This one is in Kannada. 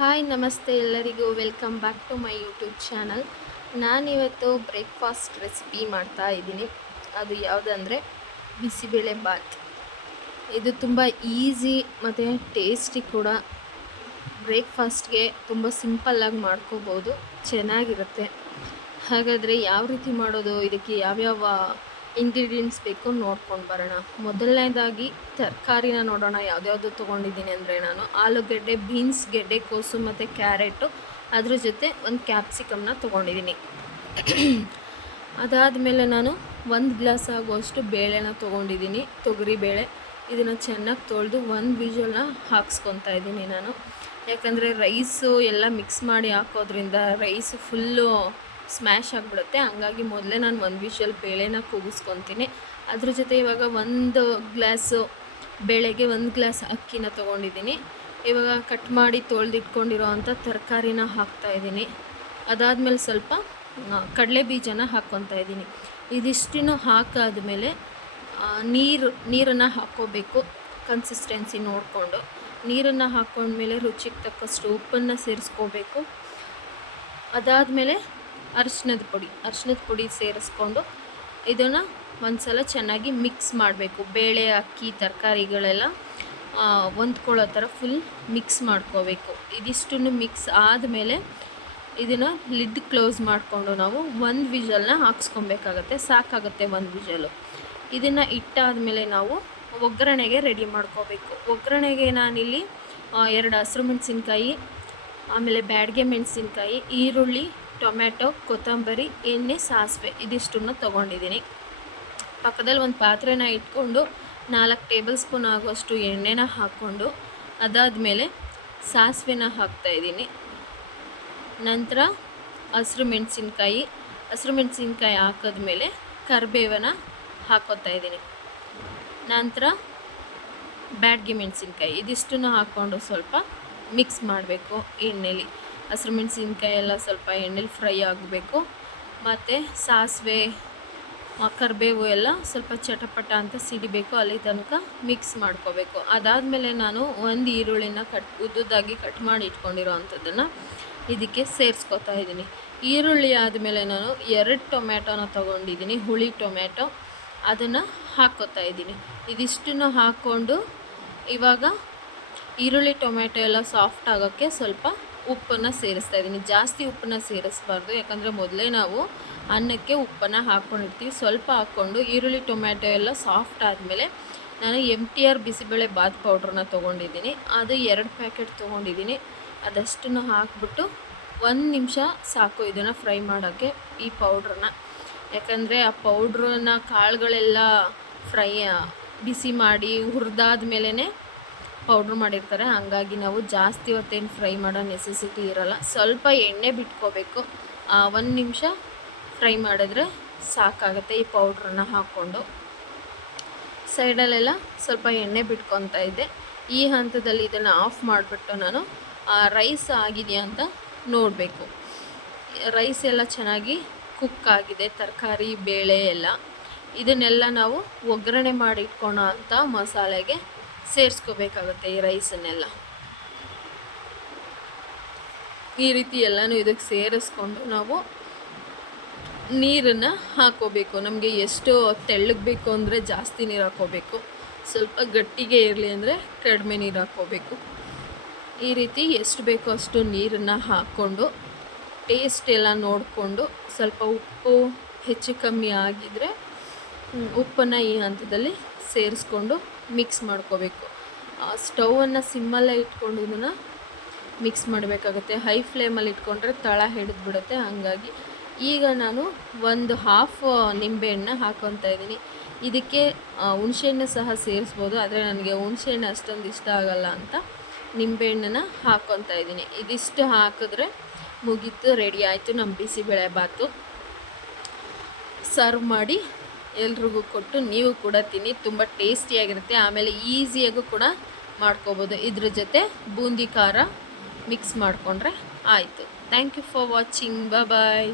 ಹಾಯ್ ನಮಸ್ತೆ ಎಲ್ಲರಿಗೂ welcome back to my YouTube channel. ನಾನಿವತ್ತು ಬ್ರೇಕ್ಫಾಸ್ಟ್ ರೆಸಿಪಿ ಮಾಡ್ತಾ ಇದ್ದೀನಿ. ಅದು ಯಾವುದಂದರೆ ಬಿಸಿಬೇಳೆ ಬಾತ್. ಇದು ತುಂಬ ಈಸಿ ಮತ್ತು ಟೇಸ್ಟಿ ಕೂಡ. ಬ್ರೇಕ್ಫಾಸ್ಟ್ಗೆ ತುಂಬ ಸಿಂಪಲ್ಲಾಗಿ ಮಾಡ್ಕೋಬೋದು, ಚೆನ್ನಾಗಿರುತ್ತೆ. ಹಾಗಾದರೆ ಯಾವ ರೀತಿ ಮಾಡೋದು, ಇದಕ್ಕೆ ಯಾವ್ಯಾವ ಇಂಗ್ರೀಡಿಯೆಂಟ್ಸ್ ಬೇಕು ನೋಡ್ಕೊಂಡು ಬರೋಣ. ಮೊದಲನೇದಾಗಿ ತರಕಾರಿನ ನೋಡೋಣ. ಯಾವ್ದ್ಯಾವುದು ತೊಗೊಂಡಿದ್ದೀನಿ ಅಂದರೆ ನಾನು ಆಲೂಗೆಡ್ಡೆ, ಬೀನ್ಸ್, ಗೆಡ್ಡೆಕೋಸು ಮತ್ತು ಕ್ಯಾರೆಟು, ಅದ್ರ ಜೊತೆ ಒಂದು ಕ್ಯಾಪ್ಸಿಕಮ್ನ ತೊಗೊಂಡಿದ್ದೀನಿ. ಅದಾದಮೇಲೆ ನಾನು 1 ಗ್ಲಾಸ್ ಆಗುವಷ್ಟು ಬೇಳೆನ ತೊಗೊಂಡಿದ್ದೀನಿ, ತೊಗರಿ ಬೇಳೆ. ಇದನ್ನು ಚೆನ್ನಾಗಿ ತೊಳೆದು 1 ವಿಷಲ್ನ ಹಾಕ್ಸ್ಕೊತಾ ಇದ್ದೀನಿ ನಾನು. ಯಾಕಂದರೆ ರೈಸು ಎಲ್ಲ ಮಿಕ್ಸ್ ಮಾಡಿ ಹಾಕೋದ್ರಿಂದ ರೈಸು ಫುಲ್ಲು ಸ್ಮ್ಯಾಶ್ ಆಗಿಬಿಡುತ್ತೆ. ಹಂಗಾಗಿ ಮೊದಲೇ ನಾನು 1 ವಿಷಲ್ ಬೇಳೆನ ಕೂಗಿಸ್ಕೊತೀನಿ. ಅದ್ರ ಜೊತೆ ಇವಾಗ 1 ಗ್ಲಾಸು ಬೇಳೆಗೆ 1 ಗ್ಲಾಸ್ ಅಕ್ಕಿನ ತೊಗೊಂಡಿದ್ದೀನಿ. ಇವಾಗ ಕಟ್ ಮಾಡಿ ತೊಳೆದಿಟ್ಕೊಂಡಿರೋ ಅಂಥ ತರಕಾರಿನ ಹಾಕ್ತಾಯಿದ್ದೀನಿ. ಅದಾದಮೇಲೆ ಸ್ವಲ್ಪ ಕಡಲೆ ಬೀಜನ ಹಾಕ್ಕೊತಾ ಇದ್ದೀನಿ. ಇದಿಷ್ಟನ್ನು ಹಾಕಾದ್ಮೇಲೆ ನೀರನ್ನು ಹಾಕ್ಕೋಬೇಕು, ಕನ್ಸಿಸ್ಟೆನ್ಸಿ ನೋಡಿಕೊಂಡು. ನೀರನ್ನು ಹಾಕ್ಕೊಂಡ್ಮೇಲೆ ರುಚಿಗೆ ತಕ್ಕಷ್ಟು ಉಪ್ಪನ್ನು ಸೇರಿಸ್ಕೋಬೇಕು. ಅದಾದಮೇಲೆ ಅರಿಶಿನದ ಪುಡಿ ಸೇರಿಸ್ಕೊಂಡು ಇದನ್ನು ಒಂದು ಸಲ ಚೆನ್ನಾಗಿ ಮಿಕ್ಸ್ ಮಾಡಬೇಕು. ಬೇಳೆ, ಅಕ್ಕಿ, ತರಕಾರಿಗಳೆಲ್ಲ ಹೊಂದ್ಕೊಳ್ಳೋ ಥರ ಫುಲ್ ಮಿಕ್ಸ್ ಮಾಡ್ಕೋಬೇಕು. ಇದಿಷ್ಟನ್ನು ಮಿಕ್ಸ್ ಆದಮೇಲೆ ಇದನ್ನು ಲಿಡ್ ಕ್ಲೋಸ್ ಮಾಡಿಕೊಂಡು ನಾವು 1 ವಿಷಲ್ನ ಹಾಕ್ಸ್ಕೊಬೇಕಾಗತ್ತೆ. ಸಾಕಾಗುತ್ತೆ 1 ವಿಷಲು. ಇದನ್ನು ಇಟ್ಟಾದಮೇಲೆ ನಾವು ಒಗ್ಗರಣೆಗೆ ರೆಡಿ ಮಾಡ್ಕೋಬೇಕು. ಒಗ್ಗರಣೆಗೆ ನಾನಿಲ್ಲಿ 2 ಹಸಿರು ಮೆಣಸಿನ್ಕಾಯಿ, ಆಮೇಲೆ ಬ್ಯಾಡಗೆ ಮೆಣಸಿನ್ಕಾಯಿ, ಈರುಳ್ಳಿ, ಟೊಮ್ಯಾಟೊ, ಕೊತ್ತಂಬರಿ, ಎಣ್ಣೆ, ಸಾಸಿವೆ ಇದಿಷ್ಟನ್ನು ತೊಗೊಂಡಿದ್ದೀನಿ. ಪಕ್ಕದಲ್ಲಿ ಒಂದು ಪಾತ್ರೆನ ಇಟ್ಕೊಂಡು 4 ಟೇಬಲ್ ಸ್ಪೂನ್ ಆಗುವಷ್ಟು ಎಣ್ಣೆನ ಹಾಕ್ಕೊಂಡು ಅದಾದಮೇಲೆ ಸಾಸಿವೆನ ಹಾಕ್ತಾಯಿದ್ದೀನಿ. ನಂತರ ಹಸಿರು ಮೆಣಸಿನ್ಕಾಯಿ ಹಾಕಿದ್ಮೇಲೆ ಕರಿಬೇವನ್ನ ಹಾಕ್ಕೊತಾ ಇದ್ದೀನಿ. ನಂತರ ಬ್ಯಾಡಗೆ ಮೆಣಸಿನ್ಕಾಯಿ ಇದಿಷ್ಟನ್ನು ಹಾಕ್ಕೊಂಡು ಸ್ವಲ್ಪ ಮಿಕ್ಸ್ ಮಾಡಬೇಕು ಎಣ್ಣೆಲಿ. ಹಸಿರು ಮೆಣಸಿನ್ಕಾಯಿ ಎಲ್ಲ ಸ್ವಲ್ಪ ಎಣ್ಣೆಲಿ ಫ್ರೈ ಆಗಬೇಕು. ಮತ್ತು ಸಾಸಿವೆ, ಕರಿಬೇವು ಎಲ್ಲ ಸ್ವಲ್ಪ ಚಟಪಟ ಅಂತ ಸಿಡಿಬೇಕು, ಅಲ್ಲಿ ತನಕ ಮಿಕ್ಸ್ ಮಾಡ್ಕೋಬೇಕು. ಅದಾದಮೇಲೆ ನಾನು 1 ಈರುಳ್ಳಿನ ಉದ್ದುದಾಗಿ ಕಟ್ ಮಾಡಿ ಇಟ್ಕೊಂಡಿರೋ ಅಂಥದ್ದನ್ನು ಇದಕ್ಕೆ ಸೇರಿಸ್ಕೊತಾ ಇದ್ದೀನಿ. ಈರುಳ್ಳಿ ಆದಮೇಲೆ ನಾನು 2 ಟೊಮ್ಯಾಟೋನ ತೊಗೊಂಡಿದ್ದೀನಿ, ಹುಳಿ ಟೊಮ್ಯಾಟೊ, ಅದನ್ನು ಹಾಕ್ಕೊತಾ ಇದ್ದೀನಿ. ಇದಿಷ್ಟನ್ನು ಹಾಕ್ಕೊಂಡು ಇವಾಗ ಈರುಳ್ಳಿ ಟೊಮ್ಯಾಟೊ ಎಲ್ಲ ಸಾಫ್ಟ್ ಆಗೋಕ್ಕೆ ಸ್ವಲ್ಪ ಉಪ್ಪನ್ನು ಸೇರಿಸ್ತಾ ಇದ್ದೀನಿ. ಜಾಸ್ತಿ ಉಪ್ಪನ್ನ ಸೇರಿಸ್ಬಾರ್ದು, ಯಾಕಂದರೆ ಮೊದಲೇ ನಾವು ಅನ್ನಕ್ಕೆ ಉಪ್ಪನ್ನು ಹಾಕ್ಕೊಂಡಿರ್ತೀವಿ. ಸ್ವಲ್ಪ ಹಾಕ್ಕೊಂಡು ಈರುಳ್ಳಿ ಟೊಮ್ಯಾಟೊ ಎಲ್ಲ ಸಾಫ್ಟ್ ಆದಮೇಲೆ ನಾನು MTR ಬಿಸಿಬೇಳೆ ಬಾತ್ ಪೌಡ್ರನ್ನ ತೊಗೊಂಡಿದ್ದೀನಿ. ಅದು 2 ಪ್ಯಾಕೆಟ್ ತೊಗೊಂಡಿದ್ದೀನಿ. ಅದಷ್ಟನ್ನು ಹಾಕ್ಬಿಟ್ಟು 1 ನಿಮಿಷ ಸಾಕು ಇದನ್ನು ಫ್ರೈ ಮಾಡೋಕ್ಕೆ, ಈ ಪೌಡ್ರನ್ನ. ಯಾಕಂದರೆ ಆ ಪೌಡ್ರನ್ನ ಕಾಳುಗಳೆಲ್ಲ ಬಿಸಿ ಮಾಡಿ ಹುರಿದಾದ ಮೇಲೇ ಪೌಡ್ರ್ ಮಾಡಿರ್ತಾರೆ. ಹಾಗಾಗಿ ನಾವು ಜಾಸ್ತಿ ಹೊತ್ತೇನು ಫ್ರೈ ಮಾಡೋ ನೆಸೆಸಿಟಿ ಇರೋಲ್ಲ. ಸ್ವಲ್ಪ ಎಣ್ಣೆ ಬಿಟ್ಕೋಬೇಕು. 1 ನಿಮಿಷ ಫ್ರೈ ಮಾಡಿದ್ರೆ ಸಾಕಾಗುತ್ತೆ. ಈ ಪೌಡ್ರನ್ನ ಹಾಕ್ಕೊಂಡು ಸೈಡಲ್ಲೆಲ್ಲ ಸ್ವಲ್ಪ ಎಣ್ಣೆ ಬಿಟ್ಕೊತಾ ಇದ್ದೆ. ಈ ಹಂತದಲ್ಲಿ ಇದನ್ನು ಆಫ್ ಮಾಡಿಬಿಟ್ಟು ನಾನು ರೈಸ್ ಆಗಿದೆಯಾ ಅಂತ ನೋಡಬೇಕು. ರೈಸ್ ಎಲ್ಲ ಚೆನ್ನಾಗಿ ಕುಕ್ ಆಗಿದೆ, ತರಕಾರಿ, ಬೇಳೆ ಎಲ್ಲ. ಇದನ್ನೆಲ್ಲ ನಾವು ಒಗ್ಗರಣೆ ಮಾಡಿ ಇಟ್ಕೊಳೋ ಅಂಥ ಮಸಾಲೆಗೆ ಸೇರಿಸ್ಕೋಬೇಕಾಗುತ್ತೆ. ಈ ರೈಸನ್ನೆಲ್ಲ ಈ ರೀತಿ ಎಲ್ಲನೂ ಇದಕ್ಕೆ ಸೇರಿಸ್ಕೊಂಡು ನಾವು ನೀರನ್ನು ಹಾಕ್ಕೋಬೇಕು. ನಮಗೆ ಎಷ್ಟು ತೆಳ್ಳಗೆ ಬೇಕು ಅಂದರೆ ಜಾಸ್ತಿ ನೀರು ಹಾಕ್ಕೋಬೇಕು, ಸ್ವಲ್ಪ ಗಟ್ಟಿಗೆ ಇರಲಿ ಅಂದರೆ ಕಡಿಮೆ ನೀರು ಹಾಕ್ಕೋಬೇಕು. ಈ ರೀತಿ ಎಷ್ಟು ಬೇಕೋ ಅಷ್ಟು ನೀರನ್ನು ಹಾಕ್ಕೊಂಡು ಟೇಸ್ಟ್ ಎಲ್ಲ ನೋಡಿಕೊಂಡು ಸ್ವಲ್ಪ ಉಪ್ಪು ಹೆಚ್ಚು ಕಮ್ಮಿ ಆಗಿದ್ದರೆ ಉಪ್ಪನ್ನು ಈ ಹಂತದಲ್ಲಿ ಸೇರಿಸ್ಕೊಂಡು ಮಿಕ್ಸ್ ಮಾಡ್ಕೋಬೇಕು. ಸ್ಟವನ್ನು ಸಿಮ್ಮಲ್ಲೇ ಇಟ್ಕೊಂಡು ಇದನ್ನು ಮಿಕ್ಸ್ ಮಾಡಬೇಕಾಗುತ್ತೆ. ಹೈ ಫ್ಲೇಮಲ್ಲಿ ಇಟ್ಕೊಂಡ್ರೆ ತಳ ಹಿಡಿದ್ಬಿಡುತ್ತೆ. ಹಾಗಾಗಿ ಈಗ ನಾನು 1/2 ನಿಂಬೆಹಣ್ಣು ಹಾಕ್ಕೊತಾ ಇದ್ದೀನಿ. ಇದಕ್ಕೆ ಹುಣಸೆಹಣ್ಣು ಸಹ ಸೇರಿಸ್ಬೋದು, ಆದರೆ ನನಗೆ ಹುಣಸೆಹಣ್ಣು ಅಷ್ಟೊಂದು ಇಷ್ಟ ಆಗಲ್ಲ ಅಂತ ನಿಂಬೆಹಣ್ಣನ್ನು ಹಾಕ್ಕೊತಾ ಇದ್ದೀನಿ. ಇದಿಷ್ಟು ಹಾಕಿದ್ರೆ ಮುಗೀತು, ರೆಡಿ ಆಯಿತು ನಮ್ಮ ಬಿಸಿಬೇಳೆ ಬಾತು. ಸರ್ವ್ ಮಾಡಿ ಎಲ್ರಿಗೂ ಕೊಟ್ಟು ನೀವು ಕೂಡ ತಿನ್ನಿ, ತುಂಬ ಟೇಸ್ಟಿಯಾಗಿರುತ್ತೆ. ಆಮೇಲೆ ಈಸಿಯಾಗೂ ಕೂಡ ಮಾಡ್ಕೋಬೋದು. ಇದ್ರ ಜೊತೆ ಬೂಂದಿ ಖಾರ ಮಿಕ್ಸ್ ಮಾಡಿಕೊಂಡ್ರೆ ಆಯಿತು. Thank you for watching. Bye.